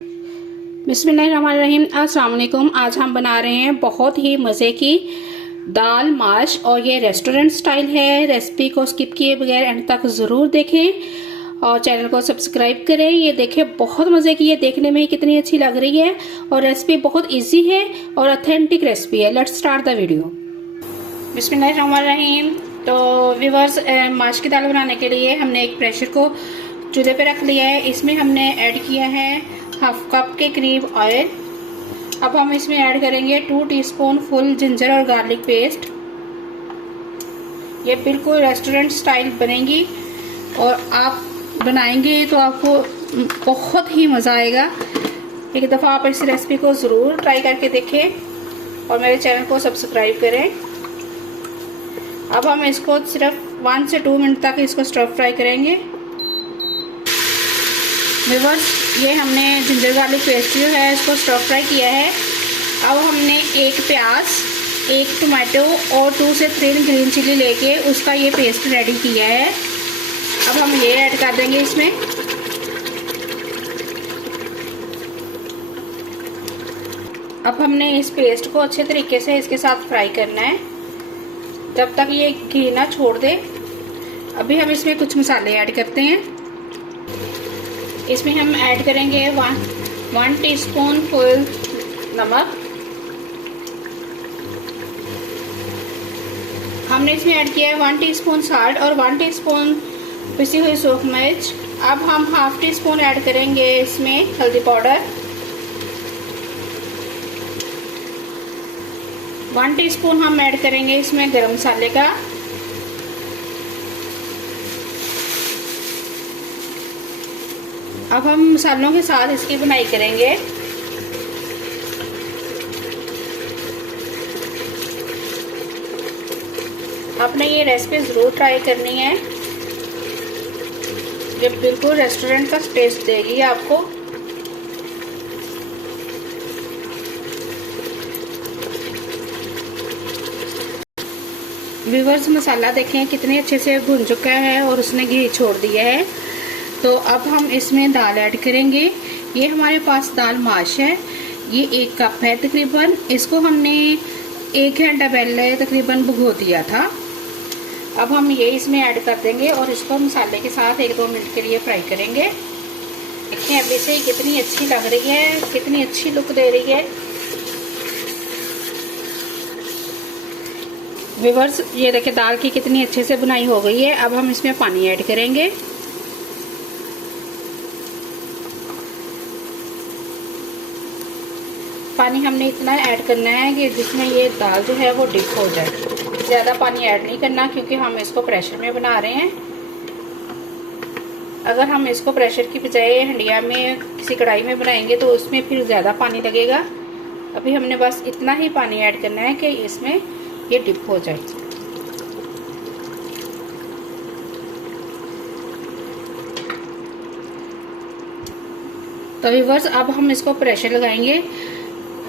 बिस्मिल्लाहिर्रहमानिर्रहीम। अस्सलाम वालेकुम। आज हम बना रहे हैं बहुत ही मज़े की दाल माश और ये रेस्टोरेंट स्टाइल है। रेसिपी को स्किप किए बगैर एंड तक ज़रूर देखें और चैनल को सब्सक्राइब करें। ये देखें बहुत मज़े की है, देखने में ही कितनी अच्छी लग रही है और रेसिपी बहुत इजी है और ऑथेंटिक रेसिपी है। Let's start the video. बिस्मिल्लाहिर्रहमानिर्रहीम। तो व्यूअर्स, माश की दाल बनाने के लिए हमने एक प्रेशर को चूल्हे पे रख लिया है। इसमें हमने ऐड किया है हाफ कप के करीब ऑयल। अब हम इसमें ऐड करेंगे 2 टीस्पून फुल जिंजर और गार्लिक पेस्ट। ये बिल्कुल रेस्टोरेंट स्टाइल बनेगी और आप बनाएंगे तो आपको बहुत ही मज़ा आएगा। एक दफ़ा आप इस रेसिपी को ज़रूर ट्राई करके देखें और मेरे चैनल को सब्सक्राइब करें। अब हम इसको सिर्फ 1 से 2 मिनट तक इसको स्टर फ्राई करेंगे। व्यूअर्स, ये हमने जिंजर गार्लिक पेस्ट जो है इसको स्टर फ्राई किया है। अब हमने एक प्याज, एक टमाटो और 2 से 3 ग्रीन चिली लेके उसका ये पेस्ट रेडी किया है। अब हम ये ऐड कर देंगे इसमें। अब हमने इस पेस्ट को अच्छे तरीके से इसके साथ फ्राई करना है जब तक ये घी ना छोड़ दे। अभी हम इसमें कुछ मसाले ऐड करते हैं। इसमें हम ऐड करेंगे 1 टीस्पून फुल नमक। हमने इसमें ऐड किया है 1 टीस्पून साल्ट और 1 टीस्पून पिसी हुई सूख मिर्च। अब हम हाफ टी स्पून ऐड करेंगे इसमें हल्दी पाउडर। 1 टीस्पून हम ऐड करेंगे इसमें गरम मसाले का। अब हम मसालों के साथ इसकी बुनाई करेंगे। आपने ये रेसिपी ज़रूर ट्राई करनी है, ये बिल्कुल रेस्टोरेंट का टेस्ट देगी आपको। व्यूअर्स, मसाला देखें कितने अच्छे से भुन चुका है और उसने घी छोड़ दिया है। तो अब हम इसमें दाल ऐड करेंगे। ये हमारे पास दाल माश है, ये 1 कप है तकरीबन। इसको हमने 1 घंटा पहले तकरीबन भिगो दिया था। अब हम ये इसमें ऐड कर देंगे और इसको मसाले के साथ 1-2 मिनट के लिए फ्राई करेंगे। देखिए अभी से कितनी अच्छी लग रही है, कितनी अच्छी लुक दे रही है। व्यूअर्स, ये देखिए दाल की कितनी अच्छे से बुनाई हो गई है। अब हम इसमें पानी ऐड करेंगे। पानी हमने इतना ऐड करना है कि जिसमें ये दाल जो है वो डिप हो जाए। ज़्यादा पानी ऐड नहीं करना क्योंकि हम इसको प्रेशर में बना रहे हैं। अगर हम इसको प्रेशर की बजाय हंडिया में किसी कढ़ाई में बनाएंगे तो उसमें फिर ज़्यादा पानी लगेगा। अभी हमने बस इतना ही पानी ऐड करना है कि इसमें ये डिप हो जाए। तो व्यूअर्स, अब हम इसको प्रेशर लगाएंगे,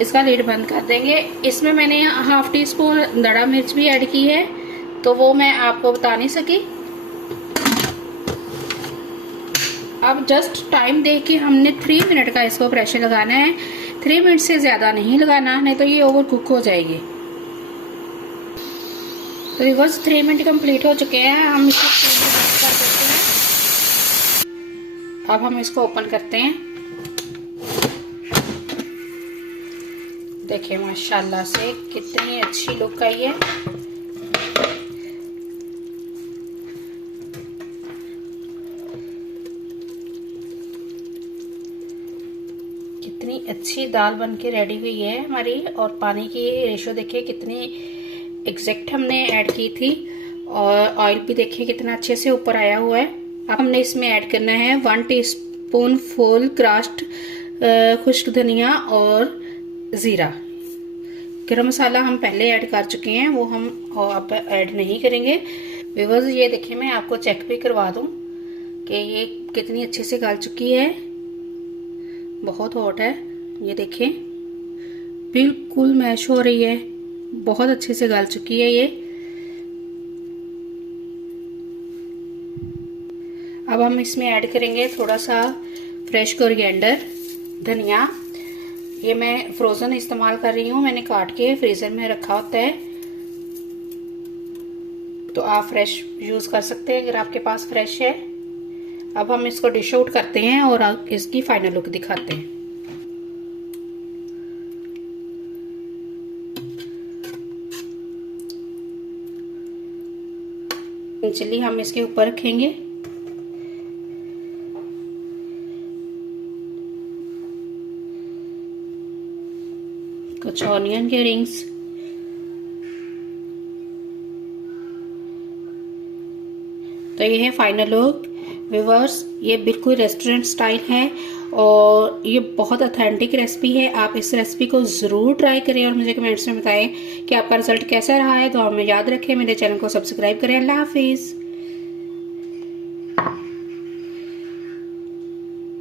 इसका लीड बंद कर देंगे। इसमें मैंने हाफ टी स्पून दड़ा मिर्च भी ऐड की है, तो वो मैं आपको बता नहीं सकी। अब जस्ट टाइम देख के हमने 3 मिनट का इसको प्रेशर लगाना है। 3 मिनट से ज़्यादा नहीं लगाना, नहीं तो ये ओवर कुक हो जाएगी। तो व्यूअर्स, 3 मिनट कंप्लीट हो चुके हैं। हम इसको बंद कर देते हैं। अब हम इसको ओपन करते हैं। देखिए माशाल्लाह से कितनी अच्छी लुक आई है। कितनी अच्छी दाल बन के रेडी हुई है हमारी। और पानी की रेशो देखिए कितनी एग्जैक्ट हमने ऐड की थी और ऑयल भी देखिए कितना अच्छे से ऊपर आया हुआ है। अब हमने इसमें ऐड करना है 1 टीस्पून फुल क्रश्ड खुश्क धनिया और ज़ीरा। गरम मसाला हम पहले ऐड कर चुके हैं, वो हम अब ऐड नहीं करेंगे। व्यूअर्स, ये देखिए मैं आपको चेक भी करवा दूं कि ये कितनी अच्छे से गल चुकी है। बहुत हॉट है, ये देखिए बिल्कुल मैश हो रही है, बहुत अच्छे से गल चुकी है ये। अब हम इसमें ऐड करेंगे थोड़ा सा फ्रेश कोरिएंडर। धनिया, ये मैं फ्रोज़न इस्तेमाल कर रही हूँ, मैंने काट के फ्रीज़र में रखा होता है, तो आप फ्रेश यूज़ कर सकते हैं अगर आपके पास फ्रेश है। अब हम इसको डिश आउट करते हैं और इसकी फाइनल लुक दिखाते हैं। चिल्ली हम इसके ऊपर रखेंगे। कुछ ऑनियन के रिंग्स, तो ये है फाइनल लुक व्यूअर्स। ये बिल्कुल रेस्टोरेंट स्टाइल है और ये बहुत ऑथेंटिक रेसिपी है। आप इस रेसिपी को ज़रूर ट्राई करें और मुझे कमेंट्स में बताएं कि आपका रिजल्ट कैसा रहा है। तो हमें याद रखें, मेरे चैनल को सब्सक्राइब करें। अल्लाह हाफिज़।